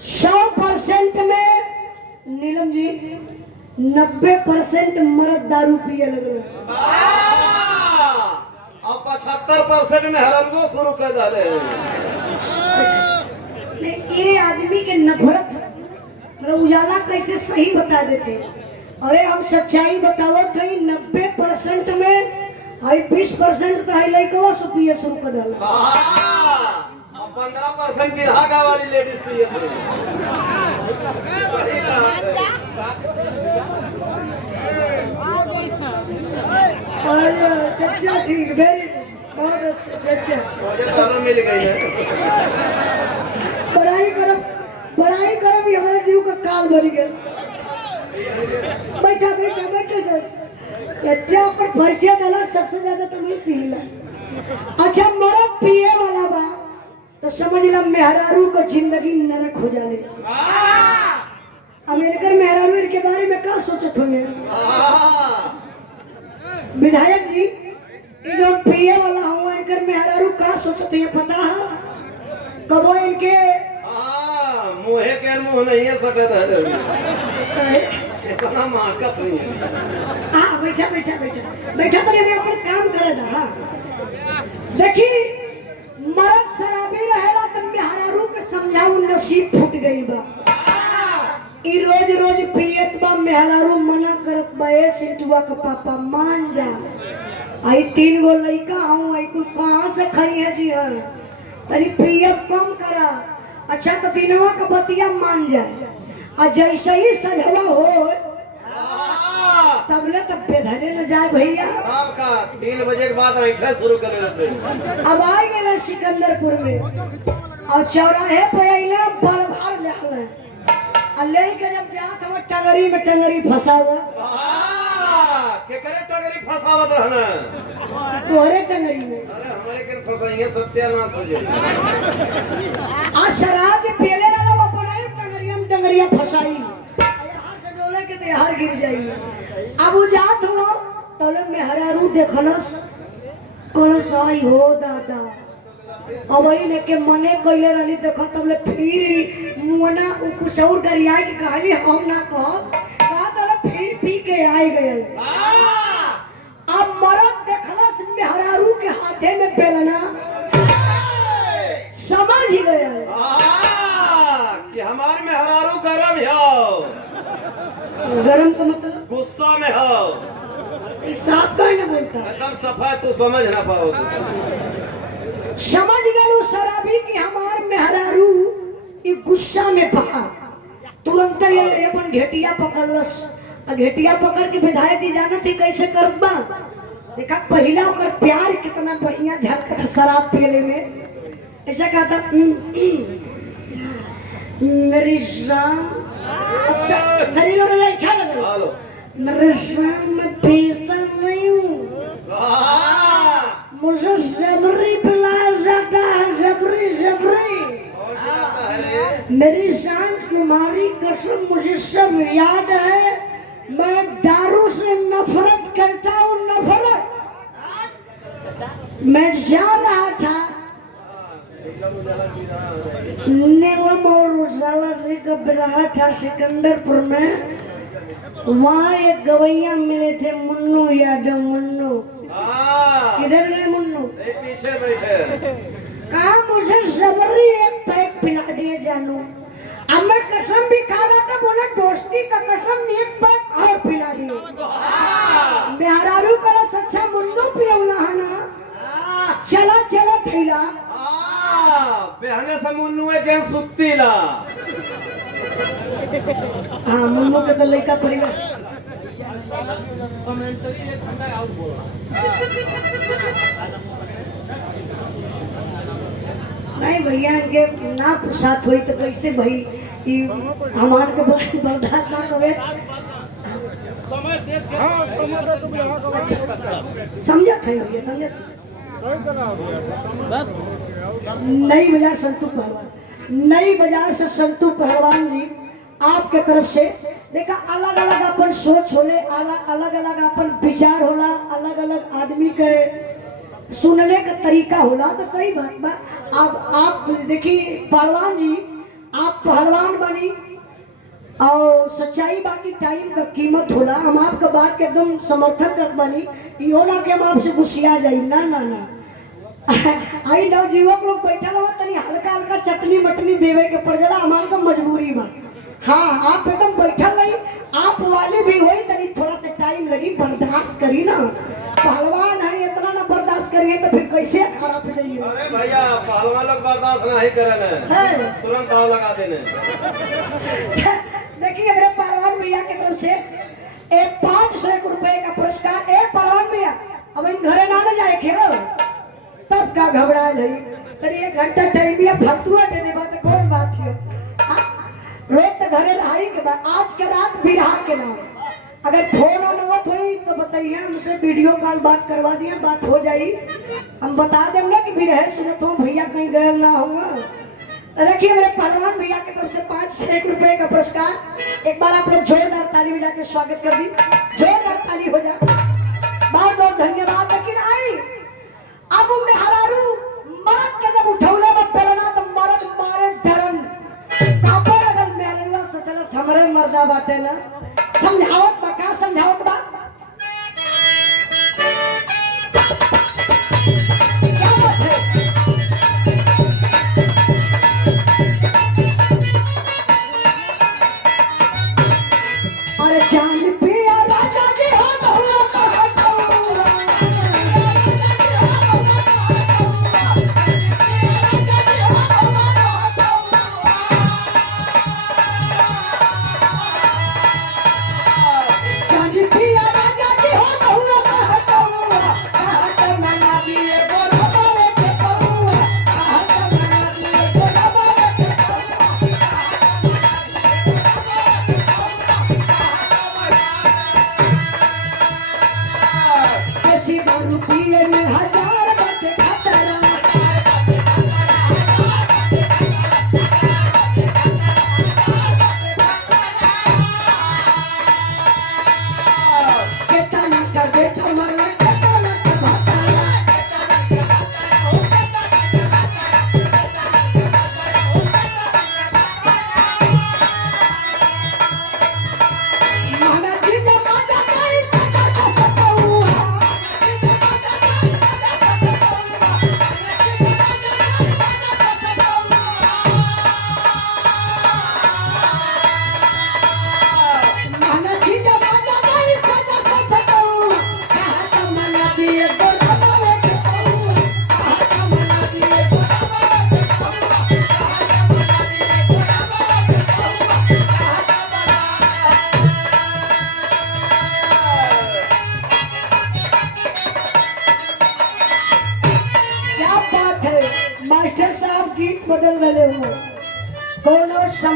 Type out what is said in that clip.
100% में नीलम जी 90% मर्द दारू पिए लगे। अब 75% में हरंगो शुरू कर डाले। ये आदमी के नफरत मतलब उजाला कैसे सही बता देते। अरे हम सच्चाई बतावत है 90% में 20% तो है लड़कवा सो पिए शुरू कर डाला। 15% गिरहा वाली लेडीज पिए थे। चचा ठीक वेरी बहुत अच्छा चचा दोनों मिल गई है। पढ़ाई करब हमारे जीव का काल बन गया। बैठा बैठा बैठा चचा पर परिचय दिलक सबसे ज्यादा तो नहीं पीला। अच्छा मरद पिए वाला बा तो समझ ला मेहरारू को जिंदगी नरक हो जाने। अमेरिकन मेहरारू के बारे में क्या सोचत होंगे विधायक जी? ये जो पिए वाला हूँ इनकर मेहरारू का सोचत है पता है? कबो इनके मुहे के मुंह नहीं है सटे दे इतना महकत नहीं है। हाँ बैठा बैठा बैठा बैठा तो नहीं अपन काम करे दा। देखी मर्द शराबी रहेला तो मेहरारू के समझाऊ नसीब फूट गई बा। ई रोज रोज पियत बा मेहरारू मना करत बा ए सिंटुआ का पापा मान जा। आई 3 गो लड़का हूँ आई कुल कहाँ से खाई है जी है तनी पियत कम करा। अच्छा तो दिनवा का बतिया मान जाए और जैसे ही सजवा हो तबले तब बेधने न जाए भैया। आपका 3 बजे के बाद ऐठा शुरू कर लेते। अब आई गए सिकंदरपुर में और चौराहे पे आइला बल भर ले अल्ले के जब जात हम टंगरी में टंगरी फसावा। के करे टंगरी फसावत रहना तोहरे टंगरी में। अरे हमारे के फसाइए सत्यानाश हो जाए। आज शराब के पेले वाला अपन टंगरिया में टंगरिया फसाई यहाँ से डोले के तो यहाँ गिर जाई। अब वो जात हो तो लोग मेहरारू देखलस कलस आई हो दादा अब ने के मने कइले रहली देखो तबले फिर मुना कुसौर गरिया के कहली हम ना कह तले फिर पी के आई गए। अब मरद देखलस मेहरारू के हाथे में बेलना समझ गए कि हमारे मेहरारू गरम हो। गरम का मतलब गुस्सा में हो। साफ का ना बोलता एकदम सफा तू समझ ना पाओ। समझ गए शराबी की हमार मेहरारू गुस्सा में पा तुरंत ये अपन घेटिया पकड़लस। घेटिया पकड़ के विधायक जी जाना थी कैसे करत बा। देखा पहला ओकर प्यार कितना बढ़िया झलकत शराब पियले में। ऐसा कहता मेरी जान शरीर में अच्छा लग रहा मेरे जान में पीता नहीं हूँ मुझे जबरी पिलाया जाता है जबरी जबरी। मेरी जान तुम्हारी कसम मुझे सब याद है। मैं दारू से नफरत करता हूँ नफरत। मैं जा रहा था निगम और उजाला से घबरा था सिकंदरपुर में। वहाँ एक गवैया मिले थे मुन्नू यादव मुन्नू। किधर गए मुन्नू? पीछे बैठे। कहा मुझे जबरी एक पैक पिला दिए जानू। अब मैं कसम भी खा रहा था बोला दोस्ती का कसम एक पैक और पिला दिए। मेहरारू का सच्चा मुन्नू पियौला है ना चला चला थैला बहने से मुन्नू के सुत्ती ला। हाँ मुन्नू के तो लड़का परिवार नहीं भैया इनके ना साथ हुई तो कैसे भाई हमारे के बर्दाश्त ना करे। समझत है भैया समझत। नई बाजार संतू पहलवान नई बाजार से संतू पहलवान जी आपके तरफ से देखा अलग अलग अपन सोच होले अलग अलग अपन विचार होला अलग अलग आदमी के सुनने का तरीका होला तो सही बात बा। अब आप देखिए पहलवान जी आप पहलवान बनी और सच्चाई बाकी टाइम का कीमत होला। हम आपका बात के एकदम समर्थन कर बनी, यो ना कि हम आपसे गुस्सिया जाई, ना ना ना। आई नवजीवक लोग बैठल हुआ तनी हल्का हल्का चटनी मटनी देवे के पड़ जाला, हमार का मजबूरी बा। हाँ आप एकदम बैठल नहीं, आप वाले भी होई तनी थोड़ा सा टाइम लगी, बर्दाश्त करी ना। पहलवान है इतना ना बर्दाश्त करिए तो फिर कैसे अखाड़ा पे जाइए। अरे भैया पहलवान लोग बर्दाश्त नहीं करे, तुरंत दाव लगा देने। देखिए मेरे पहलवान भैया की तरफ से एक 500 रुपए का पुरस्कार। एक पहलवान भैया अब इन घरे ना जाए खेल तब का घबरा जाई, तरी 1 घंटा टाइम दिया फालतू दे दे बात कौन बात है। रोज तो घरे रहाई के बाद आज के रात बिरहा के नाम अगर फोन नवत हुई तो बताइए, हमसे वीडियो कॉल बात करवा दिया, बात हो जाई। हम बता देंगे कि बिरहे सुनत हो भैया कहीं गए ना हुआ। तो देखिए मेरे पहलवान भैया की तरफ से 501 रुपए का पुरस्कार। एक बार आप लोग जोरदार ताली बजा के स्वागत कर दी, जोरदार ताली हो जाए। बहुत बहुत धन्यवाद। लेकिन आई अब मेहरारू मरद के जब उठौले में पलना तो मरद मारे डरन कापे लगल। मेहरारू सोचलस हमरे मर्दा बाटे ना, समझावत बा का समझावत बा क्या बात है। अरे जान पिया राजा जी हो बहुआ कहा कौआ, रुपये में 1000 बचे खतरा। केतना का बेटा मरला केतना का भतारा। माना चीज मजा नहीं सका सकौआ। क्या बात है मास्टर साहब, गीत बदल रहे हो कोनो